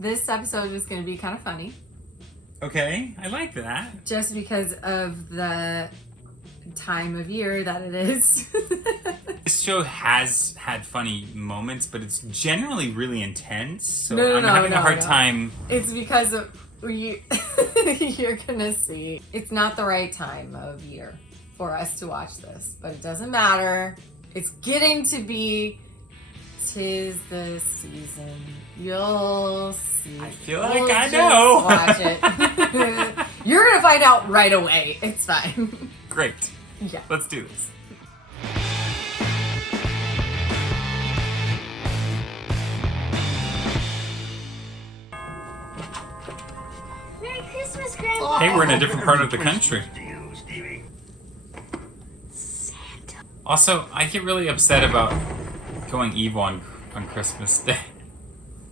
This episode is going to be kind of funny. Okay, I like that. Just because of the time of year that it is. This show has had funny moments, but it's generally really intense. So I'm No, having a hard time. It's because of you're gonna see. It's not the right time of year for us to watch this, but it doesn't matter. It's getting to be. 'Tis the season. You'll see. I feel like I know. Watch it. You're gonna find out right away. It's fine. Great. Yeah. Let's do this. Merry Christmas, Grandpa. Hey, we're in a different part of the country. Also, I get really upset about going evil on Christmas Day.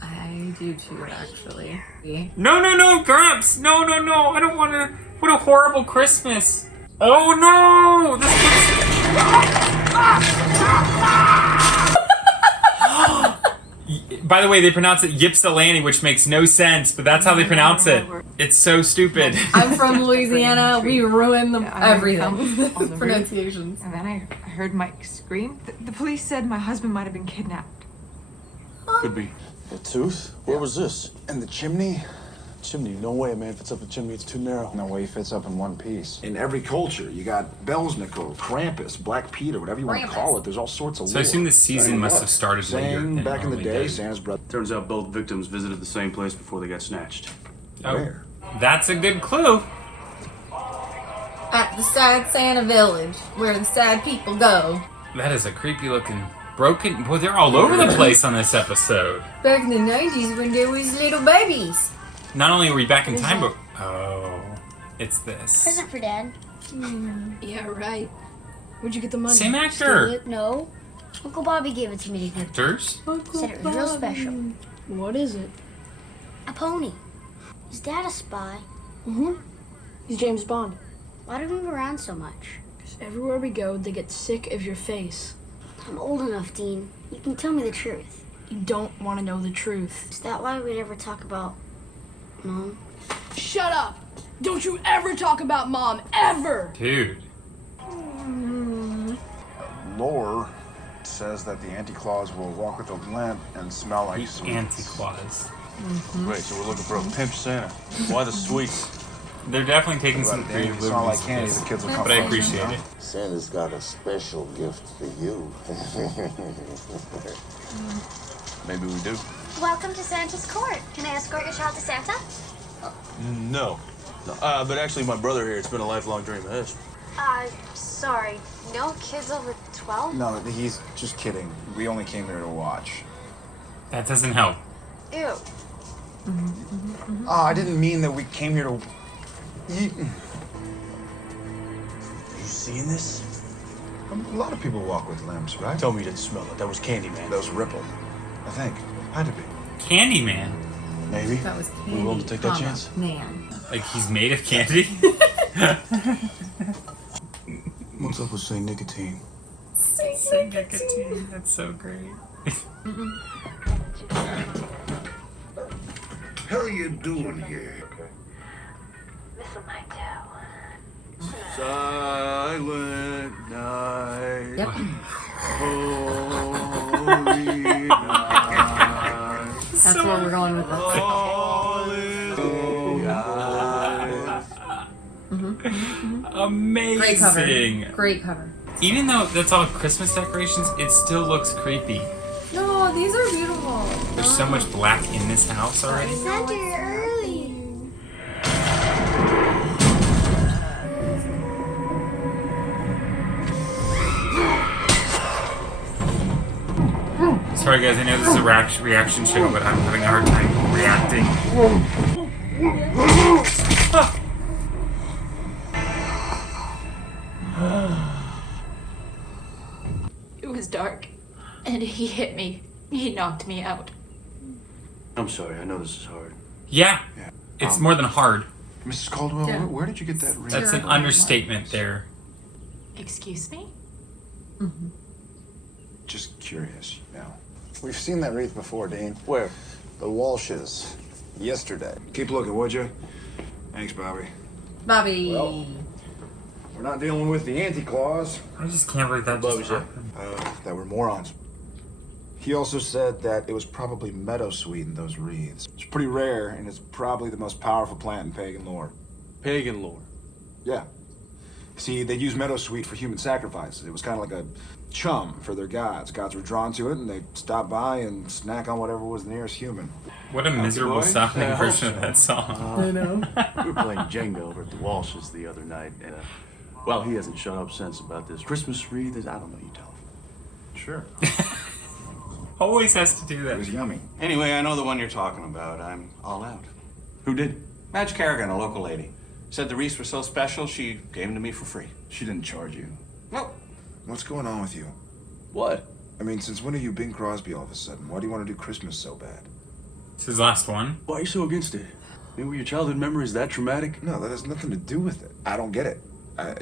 I do too, actually. No, Gramps! No, I don't want to. What a horrible Christmas! Oh no! This kid's... By the way, they pronounce it Ypsilanti, which makes no sense, but that's how they pronounce it. It's so stupid. I'm from Louisiana. We ruin everything. On the Pronunciations. And then I heard Mike scream. The police said my husband might have been kidnapped. Could be. A tooth? Where was this? And the chimney? Chimney, no way a man fits up the chimney, it's too narrow. No way he fits up in one piece. In every culture, you got Belznickel, Krampus, Black Peter, whatever you want to call it. There's all sorts of So I assume the season must have started later Saying than back in the normally day, did. Santa's brother. Turns out both victims visited the same place before they got snatched. Oh, Where? that's a good clue. At the sad Santa village, where the sad people go. That is a creepy looking broken... Well, they're all over the place on this episode. Back in the 90s when there was little babies. Not only are we back in time, but... Oh, it's this. Present for Dad. Yeah, right. Where'd you get the money? Same Steal actor. it? No. Uncle Bobby gave it to me. Actors? Said it was real special. What is it? A pony. Is Dad a spy? Mm-hmm. He's James Bond. Why do we move around so much? 'Cause everywhere we go, they get sick of your face. I'm old enough, Dean. You can tell me the truth. You don't want to know the truth. Is that why we never talk about Mom? Shut up! Don't you ever talk about Mom, ever! Dude. Lore says that the Anti-Claus will walk with a limp and smell like The sweets. Anti-Claus. Wait, so we're looking for a pimp Santa. Why the sweets? They're definitely taking some They creative smell like liberties candy, with the this, kids will come but I first, appreciate you know? it. Santa's got a special gift for you. Maybe we do. Welcome to Santa's court. Can I escort your child to Santa? No. But actually, my brother here, it's been a lifelong dream of his. Sorry. No kids over 12? No, he's just kidding. We only came here to watch. That doesn't help. Ew. Oh, I didn't mean that we came here to eat. You seen this? A lot of people walk with limps, right? Tell me you didn't smell it. That was candy, man. That was Ripple, I think. Had to be. Candyman. Maybe. That was candy. We willing to take that comma, chance? Man. Like he's made of candy? What's up with Saint Nicotine? Saint Nicotine. That's so great. How you doing here? Silent night. Yep. Holy night. That's where we're going with this. Amazing. Great cover. Great cover. Even though that's all Christmas decorations, it still looks creepy. No, these are beautiful. There's so much black in this house already. Santa, you're early. Sorry guys, I know this is a reaction show, but I'm having a hard time reacting. It was dark, and he hit me. He knocked me out. I'm sorry, I know this is hard. Yeah, it's more than hard. Mrs. Caldwell, Yeah. where did you get that ring? That's an understatement there. Excuse me? Just curious, you know. We've seen that wreath before, Dean. Where? The Walshes. yesterday. Keep looking, would you? Thanks, Bobby. Bobby. Well, we're not dealing with the Anti-Claus. I just can't believe that just happened. That we're morons. He also said that it was probably meadowsweet in those wreaths. It's pretty rare, and it's probably the most powerful plant in pagan lore. Pagan lore. Yeah. See, they used meadowsweet for human sacrifices. It was kind of like a chum for their gods. Gods were drawn to it, and they'd stop by and snack on whatever was nearest human. What a miserable sounding version of that song. I know. We were playing Jenga over at the Walsh's the other night, and, well, he hasn't shut up since about this Christmas wreath. I don't know, you tell him. Sure. Always has to do It was that. yummy. Anyway, I know the one you're talking about. I'm all out. Who did? Madge Kerrigan, a local lady. Said the wreaths were so special, she gave them to me for free. She didn't charge you. Nope. What's going on with you? What? I mean, since when are you Bing Crosby all of a sudden? Why do you want to do Christmas so bad? It's his last one. Why are you so against it? Were your childhood memories that traumatic? No, that has nothing to do with it. I don't get it.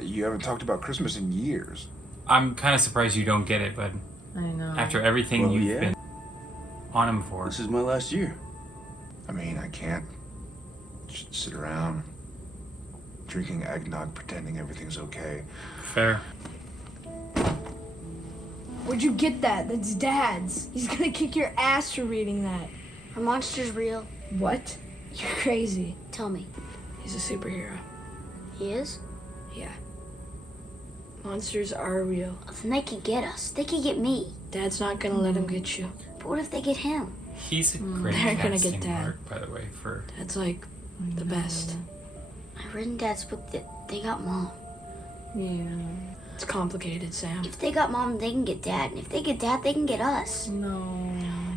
You haven't talked about Christmas in years. I'm kind of surprised you don't get it, but I know. after everything Well, you've yeah. been on him for. This is my last year. I mean, I can't just sit around drinking eggnog, pretending everything's okay. Fair. Where'd you get that? That's Dad's. He's gonna kick your ass for reading that. Are monsters real? What? You're crazy. Tell me. He's a superhero. He is? Yeah. Monsters are real. Then they could get us. They could get me. Dad's not gonna let him get you. But what if they get him? He's a great They're gonna casting get that. mark, by the way, for... Dad's like the best. I read in Dad's book that they got Mom. Yeah. It's complicated, Sam. If they got Mom, they can get Dad. And if they get Dad, they can get us. No.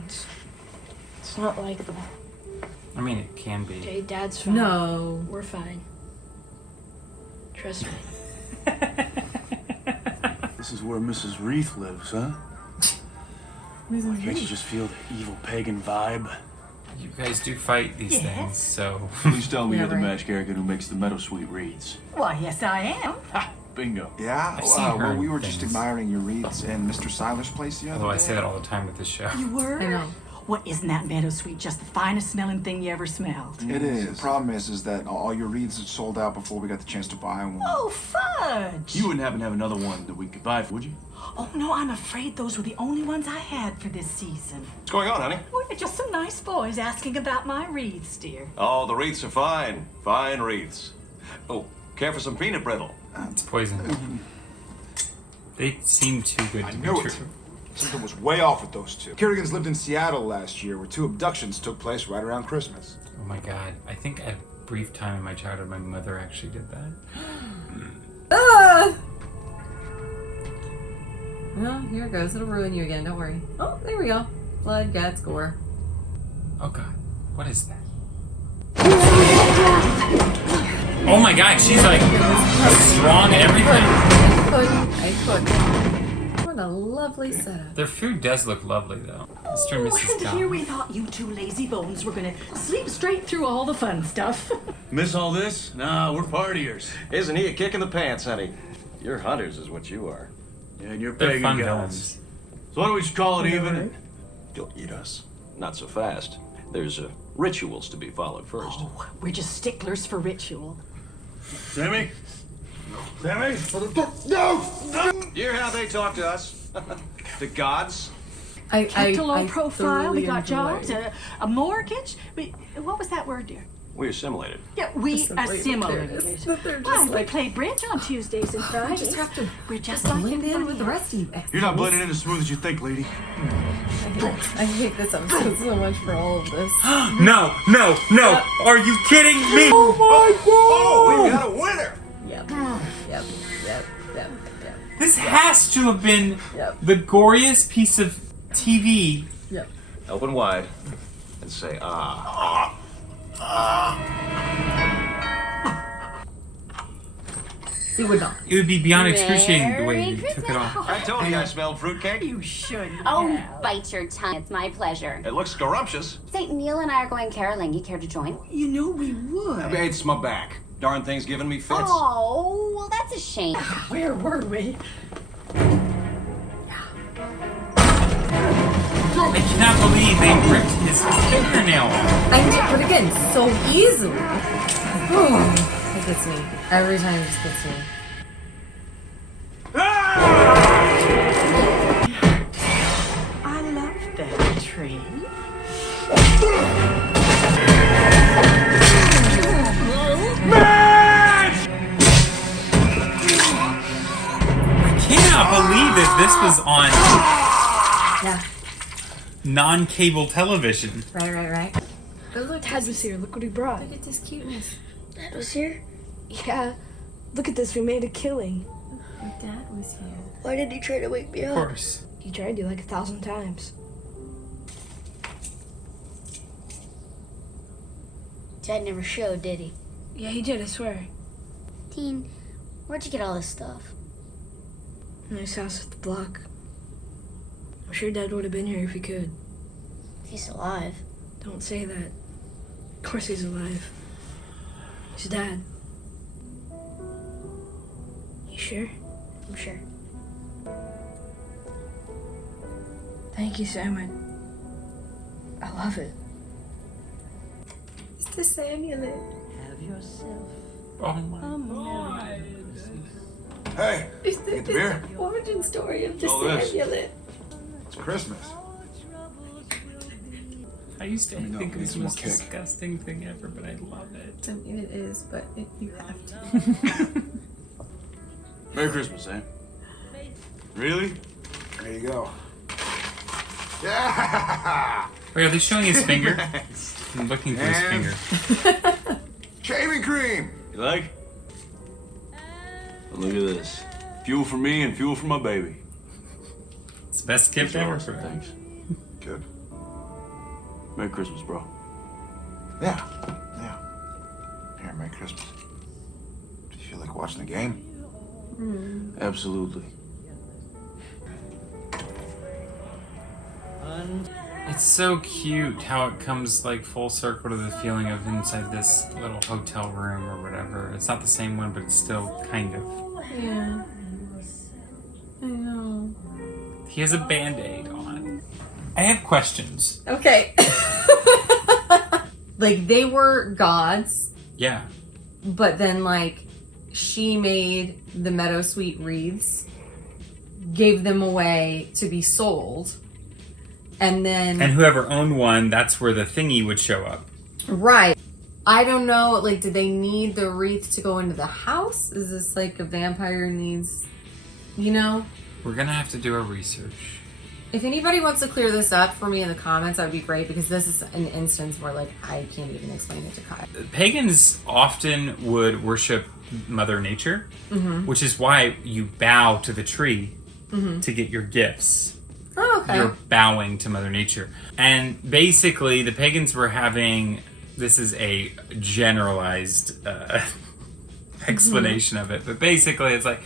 It's not like them. I mean, it can be. Okay, Dad's fine. No. We're fine. Trust me. This is where Mrs. Wreath lives, huh? Can't you just feel the evil pagan vibe? You guys do fight these things, so... Please tell me Yeah, you're the right. Madge Kerrigan who makes the meadowsweet wreaths. Why, yes, I am. Ha! Bingo. Yeah? I've seen her well, in we were just things. admiring your wreaths in Mr. Siler's place the other Although I day. say that all the time with this show. You were? I know. Well, isn't that meadowsweet just the finest smelling thing you ever smelled? It is. The problem is that all your wreaths had sold out before we got the chance to buy one. Oh, fudge! You wouldn't happen to have another one that we could buy, would you? Oh, no, I'm afraid those were the only ones I had for this season. What's going on, honey? Well, just some nice boys asking about my wreaths, dear. Oh, the wreaths are fine. Fine wreaths. Oh, care for some peanut brittle? It's poison. They seem too good to be knew true. it. Something was way off with those two. Kerrigans lived in Seattle last year, where 2 abductions took place right around Christmas. Oh my god. I think at a brief time in my childhood, my mother actually did that. Ah! Well, here it goes. It'll ruin you again. Don't worry. Oh, there we go. Blood, guts, gore. Oh god. What is that? Oh my god, she's like strong and everything. I couldn't. What a lovely setup. Their food does look lovely though. Mr. and Oh, Mrs. and Kyle. here we thought you two lazy bones were gonna sleep straight through all the fun stuff. Miss all this? Nah, we're partiers. Isn't he a kick in the pants, honey? You're hunters is what you are. Yeah, and you're They're pagan fun gods. villains. So why don't we just call it even? You'll eat us. Not so fast. There's rituals to be followed first. Oh, we're just sticklers for ritual. Sammy? Sammy? You hear how they talk to us? The gods? Kept a low profile. We thoroughly got jobs, enjoy- a mortgage. What was that word, dear? We assimilated. Yeah, we assimilated. They're just Why, we like, play bridge on Tuesdays and Fridays. just have to We're just like blend in everybody with the else. rest of you. You're not blending in as smooth as you think, lady. I hate this episode so much for all of this. No, no, no! Are you kidding me? Oh my Oh, we got a winner! Yep. Yep. This has to have been Yep. the goriest piece of TV. Yep. Open wide and say, ah. It would not. It would be beyond excruciating the way you took it off. I told you I smelled fruitcake. You shouldn't. Oh, have. bite your tongue. It's my pleasure. It looks scrumptious. St. Neil and I are going caroling. You care to join? You know we would. It's my back. Darn thing's giving me fits. Oh, well, that's a shame. Where were we? I cannot believe they ripped his fingernail off. But again, so easily. Oh, it gets me. Every time it just gets me. I love that tree. I cannot believe that this was on Yeah. non-cable television. Right. But look, Dad was here. Look what he brought. look at this cuteness. Dad was here? Yeah. Look at this. We made a killing. My dad was here. Why did he try to wake me Of up? course. He tried to like 1,000 times. Dad never showed, did he? Yeah, he did, I swear. Dean, where'd you get all this stuff? Nice house at the block. I'm sure Dad would have been here if he could. He's alive. Don't say that. Of course he's alive. He's Dad. You sure? I'm sure. Thank you, Simon. I love it. It's the Samuel. Have yourself Oh my a merry Hey, It's get the beer? origin story of the Oh, this. Samuel. It's Christmas. I used to Let me know think if it was you the need most some more kick. disgusting thing ever, but I love it. I mean, it is, but you have to. Merry Christmas, eh? Really? There you go. Yeah! Wait, are they showing his finger? I'm looking through his And- finger. Shaving cream! You like? Well, look at this. Fuel for me and fuel for my baby. It's the best gift ever for him. Thanks. Good. Merry Christmas, bro. Yeah. Here, Merry Christmas. Do you feel like watching the game? Absolutely. It's so cute how it comes like full circle to the feeling of inside this little hotel room or whatever. It's not the same one, but it's still kind of. Yeah. I know. He has a band-aid on. I have questions. Okay. Like, they were gods, Yeah. but then, like, she made the Meadowsweet wreaths, gave them away to be sold, and then... And whoever owned one, that's where the thingy would show up. Right. I don't know, like, did they need the wreath to go into the house? Is this like a vampire needs, you know? We're gonna have to do our research. If anybody wants to clear this up for me in the comments, that would be great, because this is an instance where, like, I can't even explain it to Kyle. Pagans often would worship Mother Nature, which is why you bow to the tree to get your gifts. Oh, okay. You're bowing to Mother Nature. And basically, the pagans were having, this is a generalized explanation of it, but basically it's like,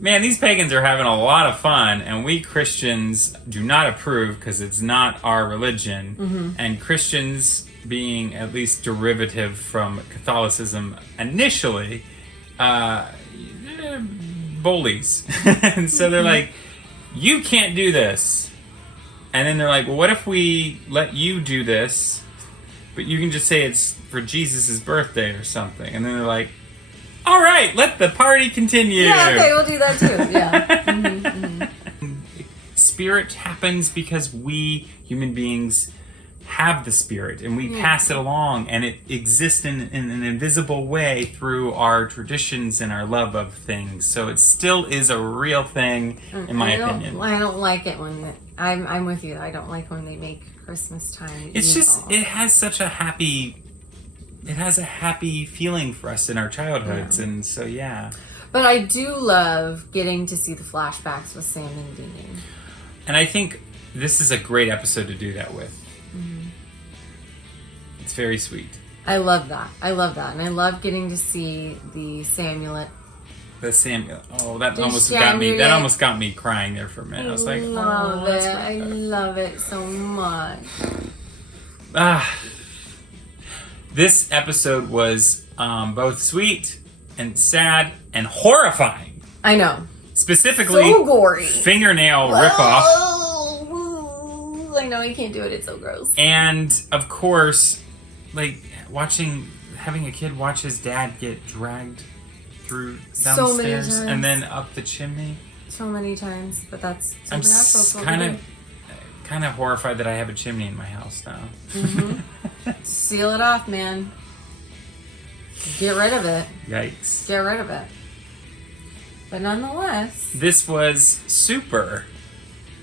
man, these pagans are having a lot of fun, and we Christians do not approve because it's not our religion. And Christians, being at least derivative from Catholicism initially, bullies. And so they're like, you can't do this. And then they're like, well, what if we let you do this, but you can just say it's for Jesus' birthday or something? And then they're like, all right, let the party continue. Yeah, okay, we'll do that too. Yeah. Spirit happens because we human beings have the spirit and we pass it along, and it exists in an invisible way through our traditions and our love of things. So it still is a real thing, in my opinion. I don't like it when I'm with you. I don't like when they make Christmas time. It's evil. just, it has such a happy, it has a happy feeling for us in our childhoods, and so yeah. But I do love getting to see the flashbacks with Sam and Dean. And I think this is a great episode to do that with. It's very sweet. I love that. And I love getting to see the Samuel. The Samuel. Oh, that The almost got me. That Samuel. almost got me crying there for a minute. I was like, love oh, it. that's I love it so much. This episode was both sweet and sad and horrifying. I know. Specifically, So gory. fingernail ripoff. Oh, I know you can't do it. It's so gross. And of course, like having a kid watch his dad get dragged through So many downstairs times. and then up the chimney. So many times, but that's I'm supernatural. kind of horrified that I have a chimney in my house now. Seal it off, man. Get rid of it. Yikes. Get rid of it. But nonetheless, This was super.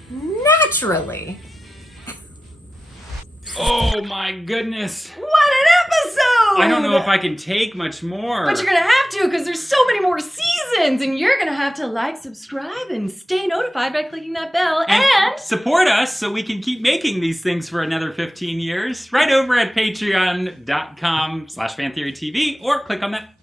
naturally. Oh my goodness. What an episode! I don't know if I can take much more. But you're gonna have to, because there's so many more seasons, and you're gonna have to like, subscribe, and stay notified by clicking that bell, and support us so we can keep making these things for another 15 years right over at patreon.com/fantheorytv, or click on that